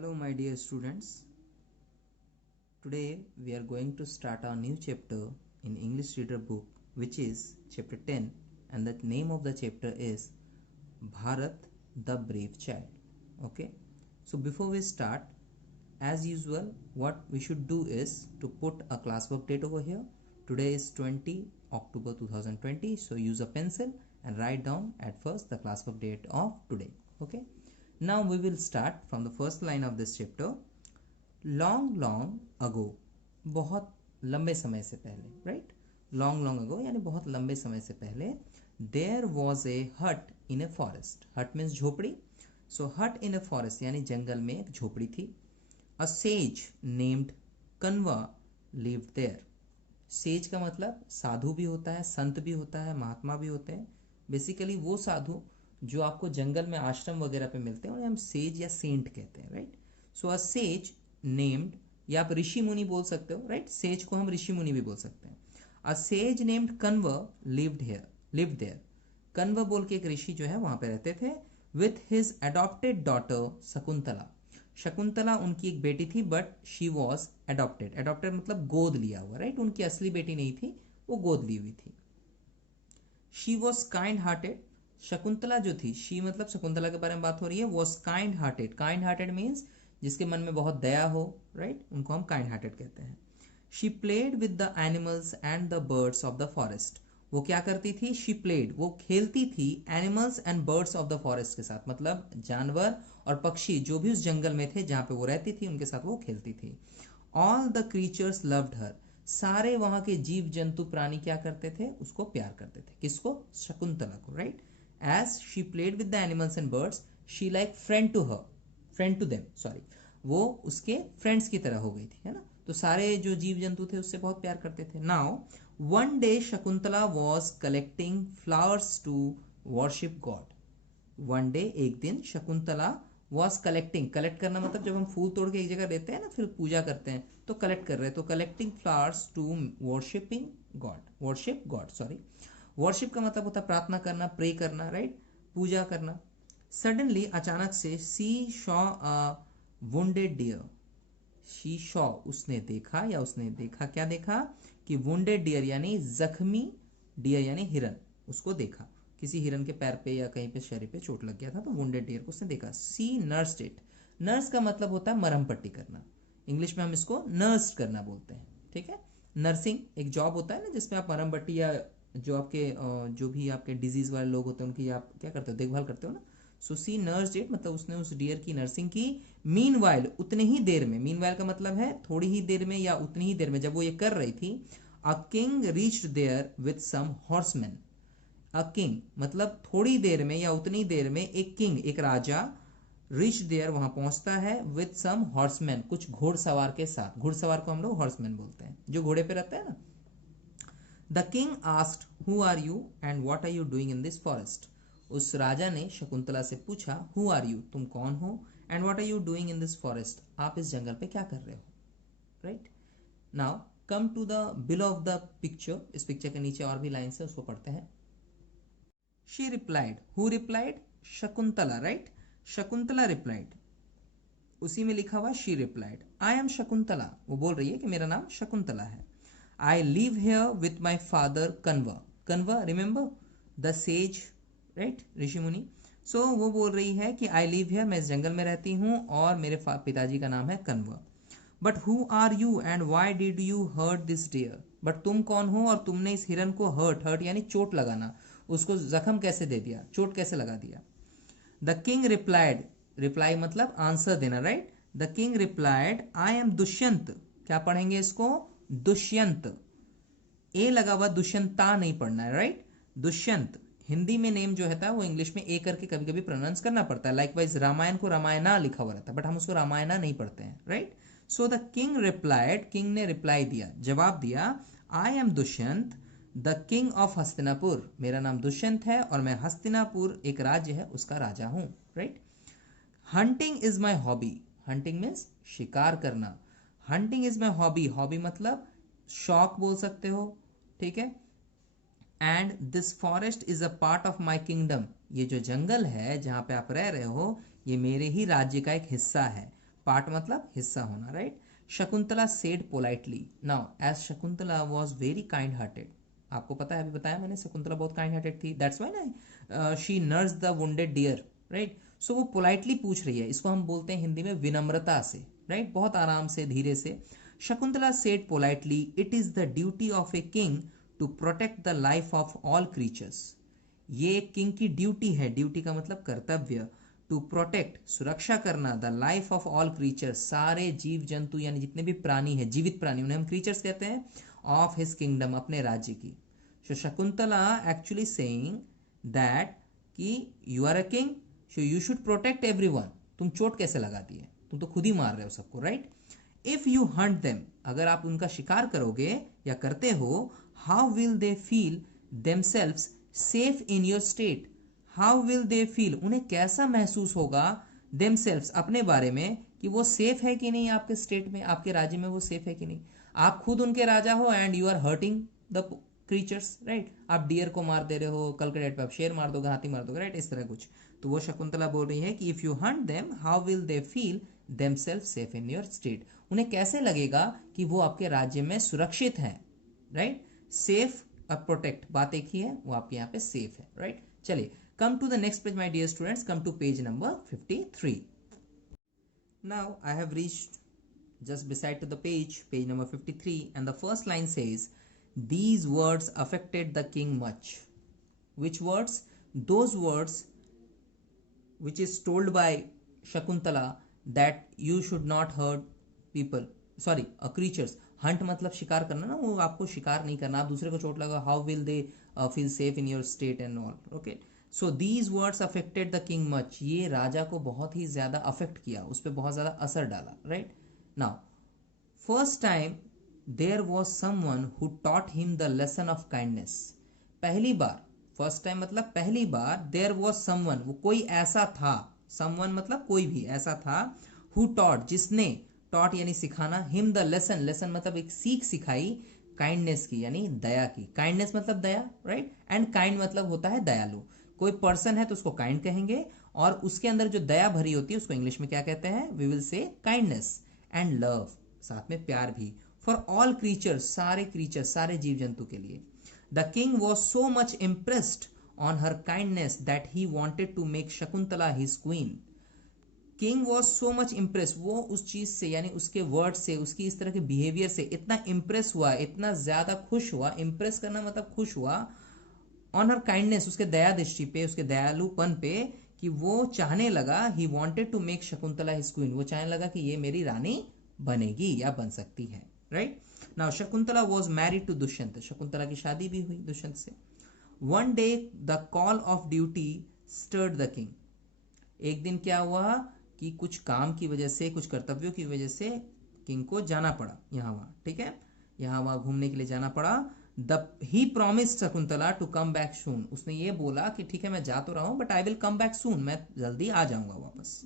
Hello my dear students. Today we are going to start our new chapter in English Reader book, which is chapter 10, and the name of the chapter is Bharat the Brave Child. Okay, so before we start, as usual, what we should do is to put a classwork date over here. Today is 20 October 2020, so use a pencil and write down at first the classwork date of today. Okay, now we will start from the first line of this chapter. Long long ago, बहुत लंबे समय से पहले, right? Long long ago यानी बहुत लंबे समय से पहले, there was a hut in a forest. Hut means झोपड़ी. So hut in a forest यानी जंगल में एक झोपड़ी थी. A sage named Kanva lived there. Says का मतलब साधु भी होता है, संत भी होता है, महात्मा भी होते हैं. बेसिकली वो साधु जो आपको जंगल में आश्रम वगैरह पे मिलते हैं उन्हें हम सेज या सेंट कहते हैं, राइट? सो अ सेज नेम्ड, या आप ऋषि मुनि बोल सकते हो, राइट? सेज को हम ऋषि मुनि भी बोल सकते हैं. A sage named Kanva lived there. Kanva बोल के एक ऋषि जो है वहां पे रहते थे, with his adopted daughter Shakuntala. Shakuntala उनकी एक बेटी थी, but she was adopted. Adopted मतलब गोद लिया हुआ, राइट? उनकी असली बेटी नहीं थी, वो गोद ली हुई थी. She was kind hearted. Shakuntala जो थी, शी मतलब शकुंतला के बारे में बात हो रही है, was kind hearted. Kind hearted means जिसके मन में बहुत दया हो, राइट? उनको हम काइंड हार्टेड कहते हैं. She played with the animals and the birds of the forest. वो क्या करती थी? शी प्लेड, वो खेलती थी animals and birds of the forest के साथ, मतलब जानवर और पक्षी जो भी उस जंगल में थे जहां पे वो रहती थी उनके साथ वो खेलती थी. All the creatures loved her. सारे वहां के जीव जंतु प्राणी क्या करते थे? उसको प्यार करते थे. किसको? शकुंतला को, right? As she played with the animals and birds, she like friend to them, sorry. वो उसके फ्रेंड्स की तरह हो गई थी, है ना? तो सारे जो जीव जंतु थे उससे बहुत प्यार करते थे. Now, one day Shakuntala was collecting flowers to worship God. One day, एक दिन शकुंतला was collecting. कलेक्ट करना मतलब जब हम फूल तोड़ के एक जगह देते हैं ना, फिर पूजा करते हैं, तो कलेक्ट कर रहे हैं. तो collecting flowers to worship God, sorry. Worship का मतलब होता है प्रार्थना करना, प्रे करना, राइट? पूजा करना. सडनली, अचानक से, सी शॉ अ वुंडेड डियर. शी शॉ, उसने देखा, या उसने देखा, क्या देखा? कि वुंडेड डियर यानी जख्मी, डियर यानी हिरन, उसको देखा. किसी हिरन के पैर पे या कहीं पे शरीर पे चोट लग गया था, तो वुंडेड डियर को उसने देखा. सी नर्स्ड इट. नर्स का मतलब होता है मरहम पट्टी करना. इंग्लिश में हम इसको नर्स करना बोलते हैं, ठीक है? नर्सिंग एक जॉब होता है ना, जिसमें आप मरहम पट्टी या जो आपके जो भी आपके डिजीज वाले लोग होते हैं उनकी आप क्या करते हो? देखभाल करते हो ना. सो सी नर्स्ड इट मतलब उसने उस डियर की नर्सिंग की. मीनवाइल, उतनी ही देर में. मीनवाइल का मतलब है थोड़ी ही देर में या उतनी ही देर में. जब वो ये कर रही थी, a king reached there with some horseman. A king मतलब थोड़ी देर में या उतनी देर में एक किंग, एक राजा, रीच देयर वहां पहुंचता है, विद सम हॉर्समैन, कुछ घोड़सवार के साथ. घुड़सवार को हम लोग हॉर्समैन बोलते हैं, जो घोड़े पे रहता है ना. The king asked, "Who are you and what are you doing in this forest?" उस राजा ने शकुंतला से पूछा, Who are you? तुम कौन हो? And what are you doing in this forest? आप इस जंगल पे क्या कर रहे हो? Right? Now come to the below of the picture. इस पिक्चर के नीचे और भी लाइन्स है, उसको पढ़ते हैं. She replied. Who replied? Shakuntala, right? Shakuntala replied. उसी में लिखा हुआ she replied. I am Shakuntala. वो बोल रही है कि मेरा नाम शकुंतला है. I live here with my father Kanva. Kanva, remember the sage, right? ऋषि मुनि. So वो बोल रही है कि I live here, मैं इस जंगल में रहती हूँ और मेरे पिताजी का नाम है Kanva. But who are you and why did you hurt this deer? But तुम कौन हो और तुमने इस हिरन को hurt यानी चोट लगाना, उसको जख्म कैसे दे दिया, चोट कैसे लगा दिया? The king replied. reply मतलब आंसर देना, right? The king replied, I am Dushyant. क्या पढ़ेंगे इसको? दुष्यंत. ए लगा हुआ, दुष्यंता नहीं पढ़ना है, राइट? दुष्यंत. हिंदी में नेम जो है वो इंग्लिश में ए करके कभी कभी प्रोनाउंस करना पड़ता है. लाइकवाइज रामायण को रामायणा लिखा हुआ रहता है, बट हम उसको रामायणा नहीं पढ़ते हैं, right? So the king replied. King ने रिप्लाई दिया, जवाब दिया, I am Dushyant the king of Hastinapur. मेरा नाम दुष्यंत है और मैं हस्तिनापुर एक राज्य है उसका राजा हूं, right? Hunting is my hobby. Hunting means शिकार करना. Hunting is my hobby. Hobby मतलब शौक बोल सकते हो, ठीक है? And this forest is a part of my kingdom. ये जो जंगल है जहां पे आप रह रहे हो, ये मेरे ही राज्य का एक हिस्सा है. पार्ट मतलब हिस्सा होना, right. Shakuntala said politely, now as Shakuntala was very kind hearted, आपको पता है, अभी बताया मैंने, शकुंतला बहुत काइंड हार्टेड थी, दैट्स व्हाई ना she nurse the wounded dear, right. So वो पोलाइटली पूछ रही है, इसको हम बोलते हैं हिंदी में विनम्रता से, राइट, बहुत आराम से, धीरे से। Shakuntala said politely, it is the duty of a king to protect the life of all creatures, ये एक किंग की ड्यूटी है, ड्यूटी का मतलब कर्तव्य, टू प्रोटेक्ट, सुरक्षा करना, the life of all creatures, सारे जीव जंतु यानी जितने भी प्राणी हैं, जीवित प्राणी, उन्हें हम क्रीचर्स कहते हैं, ऑफ हिज किंगडम, अपने राज्य की। So Shakuntala actually saying that कि you are a king, so you should protect everyone, तुम चोट कैसे लगा दिए, तुम तो खुद ही मार रहे हो सबको, right. If you hunt them, अगर आप उनका शिकार करोगे या करते हो, how will they feel themselves safe in your state, how will they feel, उन्हें कैसा महसूस होगा, देमसेल्व्स, अपने बारे में, कि वो सेफ है कि नहीं, आपके स्टेट में, आपके राज्य में वो सेफ है कि नहीं। आप खुद उनके राजा हो and you are hurting the creatures, right, आप डियर को मार दे रहे हो, कल के डेट पे आप शेर मार दोगे, हाथी मार दोगे, राइट, इस तरह कुछ। तो वो शकुंतला बोल रही है कि if you hunt them how will they feel themselves safe in your state, उन्हें कैसे लगेगा कि वो आपके राज्य में सुरक्षित हैं, राइट। सेफ अब प्रोटेक्ट, बात एक ही है, वो आपके यहाँ पे सेफ है, राइट। चलिए, come to the next page my dear students, come to page number 53. Now I have reached just beside to the page number 53, and the first line says, these words affected the king much. Which words? Those words which is told by Shakuntala that you should not hurt people, sorry, creatures. Hunt मतलब शिकार करना ना, वो आपको शिकार नहीं करना, आप दूसरे को चोट लगा, how will they feel safe in your state and all, okay. So these words affected the king much, ये राजा को बहुत ही ज्यादा अफेक्ट किया, उस पर बहुत ज्यादा असर डाला, right. Now first time there was someone who taught him the lesson of kindness, पहली बार, फर्स्ट टाइम मतलब पहली बार, देयर वॉज समवन, वो कोई ऐसा था, समवन मतलब कोई भी ऐसा था, हु टॉट, जिसने, टॉट यानी सिखाना, हिम द लेसन, लेसन मतलब एक सीख सिखाई, काइंडनेस की यानी दया की, काइंडनेस मतलब दया, राइट, एंड काइंड मतलब होता है दयालु, कोई पर्सन है तो उसको काइंड कहेंगे, और उसके अंदर जो दया भरी होती है उसको इंग्लिश में क्या कहते हैं, we will say kindness, and love, साथ में प्यार भी, फॉर ऑल क्रीचर्स, सारे क्रीचर्स, सारे जीव जंतु के लिए। The king was so much impressed on her kindness that he wanted to make Shakuntala his queen, king was so much impress, वो उस चीज से यानी उसके वर्ड से, उसकी इस तरह के बिहेवियर से इतना इम्प्रेस हुआ, इतना ज्यादा खुश हुआ, इम्प्रेस करना मतलब खुश हुआ, ऑन हर काइंडनेस, उसके दया दृष्टि पे, उसके दयालुपन पे, कि वो चाहने लगा, he wanted to make Shakuntala his queen, वो चाहने लगा कि ये मेरी रानी बनेगी या बन सकती है, right. Now Shakuntala was married to Dushyant, Shakuntala की शादी भी हुई दुष्यंत से। One day the call of duty stirred the king, एक दिन क्या हुआ कि कुछ काम की वजह से, कुछ कर्तव्यों की वजह से किंग को जाना पड़ा यहाँ वहाँ, ठीक है, यहाँ वहाँ घूमने के लिए जाना पड़ा। He promised Shakuntala to come back soon, उसने ये बोला कि ठीक है मैं जा तो रहा हूँ but I will come back सून, मैं जल्दी आ जाऊंगा वापस।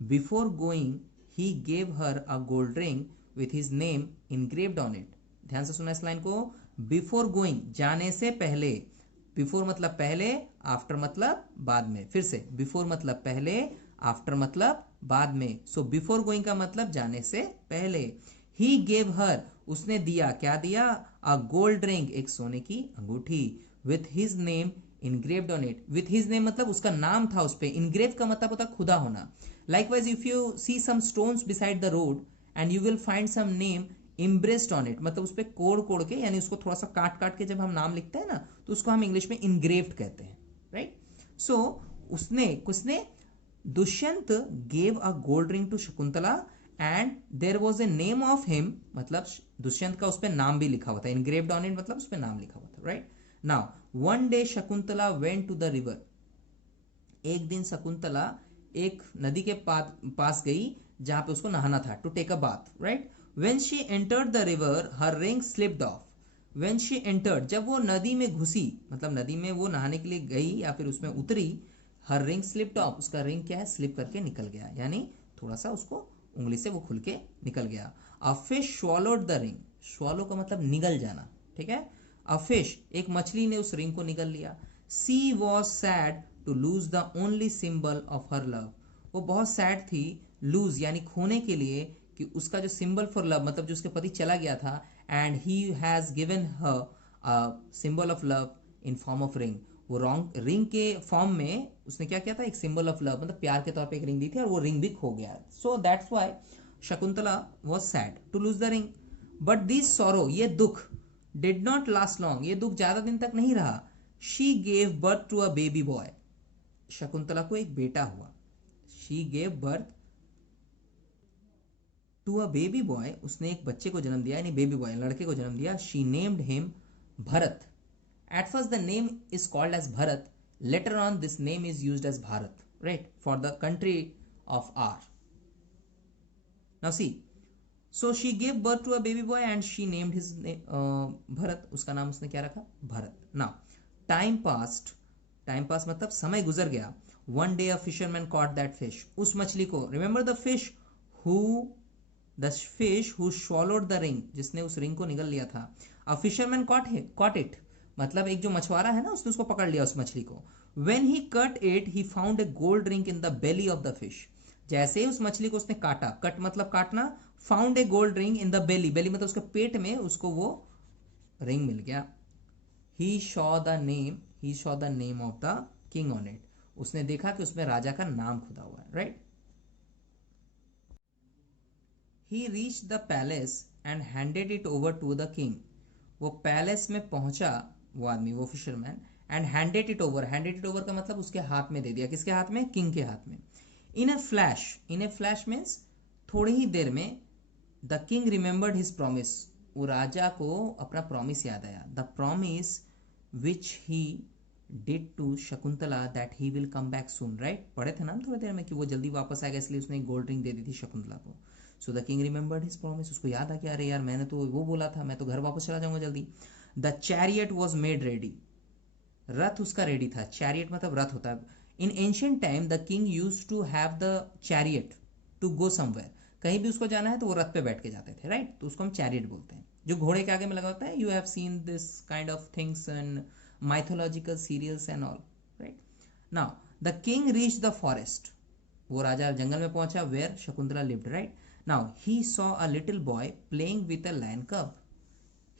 Before going he gave her a gold ring with his name engraved on it, ध्यान से सुना इस लाइन को, बिफोर गोइंग, जाने से पहले, बिफोर मतलब पहले, आफ्टर मतलब बाद में, फिर से, बिफोर मतलब पहले, आफ्टर मतलब बाद में, सो बिफोर गोइंग का मतलब जाने से पहले। ही गेव हर, उसने दिया, क्या दिया, अ गोल्ड रिंग, एक सोने की अंगूठी, with his name engraved on it, with his name मतलब उसका नाम था उस पे, इनग्रेव का मतलब होता खुदा होना। Likewise if you see some stones beside the road and you will find some name impressed on it, मतलब उस पर कोड़ कोड़ के, यानी उसको थोड़ा सा काट काट के जब हम नाम लिखते हैं ना, तो उसको हम इंग्लिश में इनग्रेव्ड कहते हैं, राइट। सो उसने Dushyant gave a gold ring to Shakuntala and there was a name of him, मतलब दुष्यंत का उस पर नाम भी लिखा हुआ था, इनग्रेव्ड ऑन इट मतलब उस पर नाम लिखा हुआ था, right. Now one day Shakuntala went to the river, एक दिन शकुंतला एक नदी के पास गई जहां पे उसको नहाना था, to take a bath, right. When she entered the river her ring slipped off, when she entered, जब वो नदी में घुसी, मतलब नदी में वो नहाने के लिए गई या फिर उसमें उतरी, हर रिंग स्लिप्ड ऑफ, उसका रिंग क्या है, स्लिप करके निकल गया, यानी थोड़ा सा उसको उंगली से वो खुल के निकल गया। A fish swallowed the ring, swallow का मतलब निगल जाना, ठीक है, अ फिश, एक मछली ने उस रिंग को निगल लिया। She was sad to lose the only symbol of her love, वो बहुत सैड थी लूज यानी खोने के लिए, कि उसका जो सिंबल फॉर लव मतलब जो उसके पति चला गया था, and he has given her symbol of love in form of ring. वो रॉन्ग रिंग के फॉर्म में उसने क्या किया था, एक सिंबल ऑफ लव मतलब प्यार के तौर पे एक रिंग दी थी, और वो रिंग भी खो गया। So that's why Shakuntala was sad to lose the ring. But this sorrow, ये दुख, डिड नॉट लास्ट लॉन्ग, ये दुख ज्यादा दिन तक नहीं रहा। She gave birth to a baby boy, Shakuntala को एक बेटा हुआ। She gave birth to a baby boy, उसने एक बच्चे को जन्म दिया, यानी बेबी बॉय लड़के को जन्म दिया। She named him Bharat. At first the name is called as Bharat, later on this name is used as Bharat, right, for the country of our. Now see, so she gave birth to a baby boy and she named his Bharat, उसका नाम उसने क्या रखा, Bharat. Now time passed, time pass मतलब समय गुजर गया। One day a fisherman caught that fish, उस मछली को, remember the fish who swallowed the ring, जिसने उस रिंग को निगल लिया था। अ फिशरमैन कॉट इट, मतलब एक जो मछुआरा है ना, उसने उसको पकड़ लिया उस मछली को। When he cut it he found a gold ring in the belly of the fish, जैसे ही उस मछली को उसने काटा, कट मतलब काटना, found a gold ring in the belly, belly मतलब उसके पेट में उसको वो रिंग मिल गया। He saw the name of the king on it, उसने देखा कि उसमें राजा का नाम खुदा हुआ है, right. He reach the palace and handed it over to the king, वो पैलेस में पहुंचा वो आदमी, वो fisherman, and handed it over का मतलब उसके हाथ में दे दिया, किसके हाथ में, किंग के हाथ में। इन ए फ्लैश मीन्स थोड़ी ही देर में, the king remembered his promise, वो राजा को अपना प्रॉमिस याद आया। The promise which he did to Shakuntala that he will come back soon, right, पढ़े थे ना हम थोड़ी देर में कि वो जल्दी वापस आएगा, इसलिए उसने एक गोल्ड रिंग दे दी थी शकुंतला को। So the king remembered his promise, उसको याद आ कि अरे यार मैंने तो वो बोला था, मैं तो घर वापस चला जाऊंगा जल्दी। The chariot was made ready, रथ उसका रेडी था, चैरियट मतलब रथ होता है। In ancient time the king use to have the chariot to go somewhere, कहीं भी उसको जाना है तो वो रथ पे बैठ के जाते थे, राइट, तो उसको हम चैरियट बोलते हैं, जो घोड़े के आगे में लगा होता है। You have seen this kind of things in mythological serials and all, right? Now the king reached the forest, वो राजा जंगल में पहुंचा, where Shakuntala lived, right? Now he saw a little boy playing with a lion cub.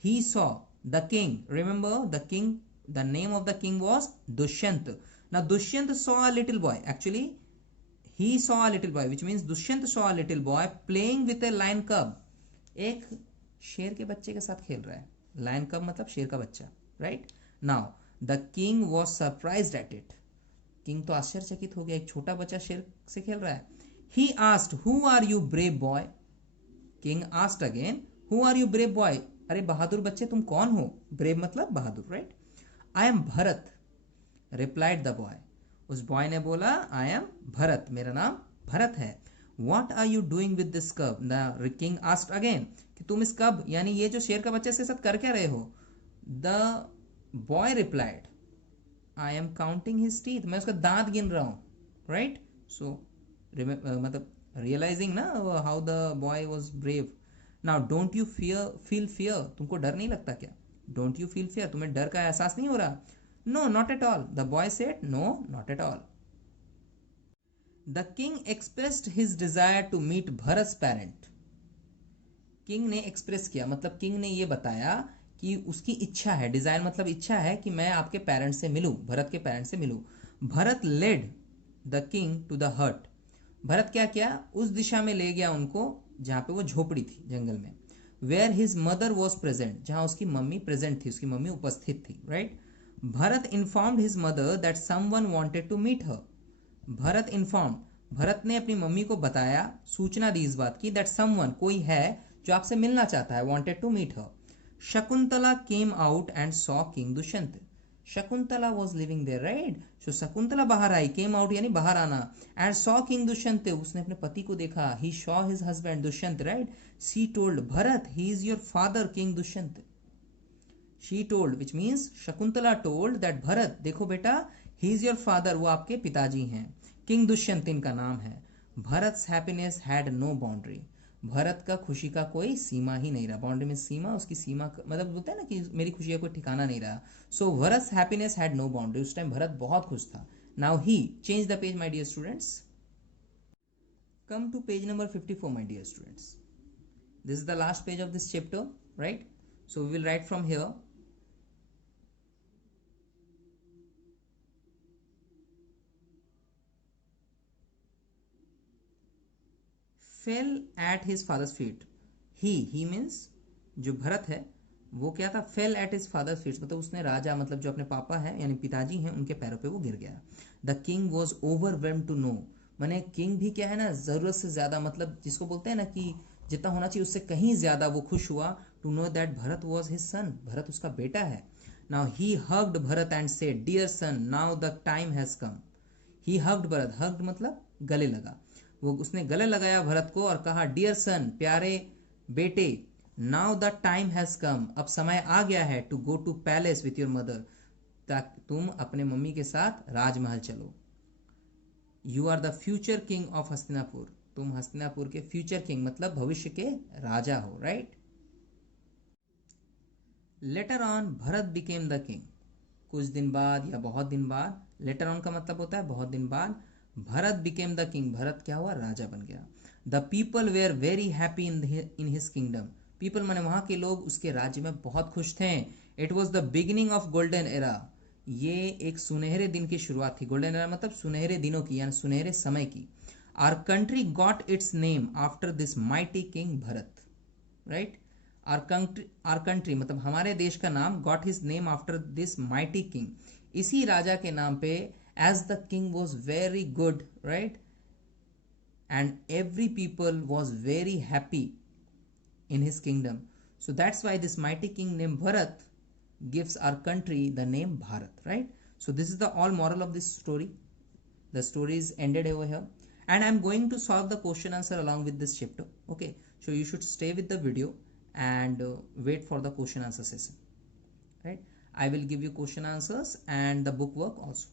He saw the king, remember the king, the name of the king was Dushyant. Now Dushyant saw a little boy, actually he saw a little boy, which means Dushyant saw a little boy playing with a lion cub, एक शेर के बच्चे के साथ खेल रहा है, lion कब मतलब शेर का बच्चा, right. Now the king was surprised at it, king तो आश्चर्यचकित हो गया, एक छोटा बच्चा शेर से खेल रहा है। He asked who are you brave boy, king asked again who are you brave boy, अरे बहादुर बच्चे तुम कौन हो, ब्रेव मतलब बहादुर, right. I am Bharat, replied the boy, उस बॉय ने बोला आई एम भरत, मेरा नाम भरत है। What are you doing with this cub? The king asked again, कि तुम इस कब यानी ये जो शेर का बच्चा इसके साथ कर क्या रहे हो। The boy replied, I am counting his teeth, मैं उसका दांत गिन रहा हूँ, right? So मतलब realizing ना how the boy was brave. Now don't you feel fear, तुमको डर नहीं लगता क्या, don't you feel fear, तुम्हें डर का एहसास नहीं हो रहा। No, not at all, the boy said, no, not at all. The king expressed his desire to meet Bharat's parent. King ने एक्सप्रेस किया मतलब किंग ने ये बताया कि उसकी इच्छा है, डिजायर मतलब इच्छा है कि मैं आपके पेरेंट्स से मिलूं, भरत के पेरेंट्स से मिलूं। Bharat led the king to the hut, Bharat क्या किया, उस दिशा में ले गया उनको जहां पे वो झोपड़ी थी जंगल में। Where his mother was present, जहां उसकी मम्मी प्रेजेंट थी, उसकी मम्मी उपस्थित थी, right. Bharat informed his mother that someone wanted to meet her, Bharat inform, Bharat ने अपनी मम्मी को बताया, सूचना दी इस बात की, दैट समवन कोई है जो आपसे मिलना चाहता है, wanted to meet her. Shakuntala came out and saw king Dushyant, Shakuntala was living there, right. So Shakuntala बाहर आई, केम आउट यानी बाहर आना, एंड सॉ किंग दुष्यंत, उसने अपने पति को देखा, he saw his husband Dushyant, right. She told Bharat he is your father king Dushyant, she told which means Shakuntala told that Bharat देखो बेटा, ही इज योर फादर, वो आपके पिताजी हैं, किंग दुष्यंत इनका नाम है। Bharat happiness had no boundary, Bharat का खुशी का कोई सीमा ही नहीं रहा, बाउंड्री में सीमा, उसकी सीमा मतलब बोलते हैं ना कि मेरी खुशी का कोई ठिकाना नहीं रहा। So Bharat happiness had no boundary, उस टाइम भरत बहुत खुश था। Now he change the page my dear students, come to page number 54, my dear students. This is the last page of this chapter, right? So we will write from here. Fell at his father's feet. He means जो भरत है वो क्या था, fell at his father feets, मतलब उसने राजा, मतलब जो अपने पापा हैं यानी पिताजी हैं उनके पैरों पे वो गिर गया. The king was overwhelm to know, माने किंग भी क्या है ना, जरूरत से ज्यादा, मतलब जिसको बोलते हैं ना कि जितना होना चाहिए उससे कहीं ज्यादा वो खुश हुआ. To know that Bharat was his son, Bharat उसका बेटा है. Now he hugged Bharat and said, dear son now the time has come. He hugged Bharat, hugged मतलब गले लगा, वो उसने गले लगाया भरत को और कहा, डियर सन, प्यारे बेटे, now the time has come, अब समय आ गया है, to go to palace with your mother, ताकि तुम अपने मम्मी के साथ राजमहल चलो. You are the future king of Hastinapur, तुम हस्तिनापुर के फ्यूचर किंग मतलब भविष्य के राजा हो, right. Later on Bharat became the king, कुछ दिन बाद या बहुत दिन बाद, लेटर ऑन का मतलब होता है बहुत दिन बाद, Bharat became the king, Bharat क्या हुआ, राजा बन गया. The people were very happy in his kingdom, people माने वहां के लोग उसके राज्य में बहुत खुश थे. It was the beginning of golden era, ये एक सुनहरे दिन की शुरुआत थी. गोल्डन एरा मतलब सुनहरे दिनों की यानी सुनहरे समय की. Our country got its name after this mighty king Bharat, right. Our country मतलब हमारे देश का नाम, got his name after this mighty king, इसी राजा के नाम पे, as the king was very good, right, and every people was very happy in his kingdom, so that's why this mighty king named Bharat gives our country the name Bharat, right. So this is the all moral of this story. The story is ended over here and I'm going to solve the question answer along with this chapter. Okay, so you should stay with the video and wait for the question answer session, right. I will give you question answers and the book work also.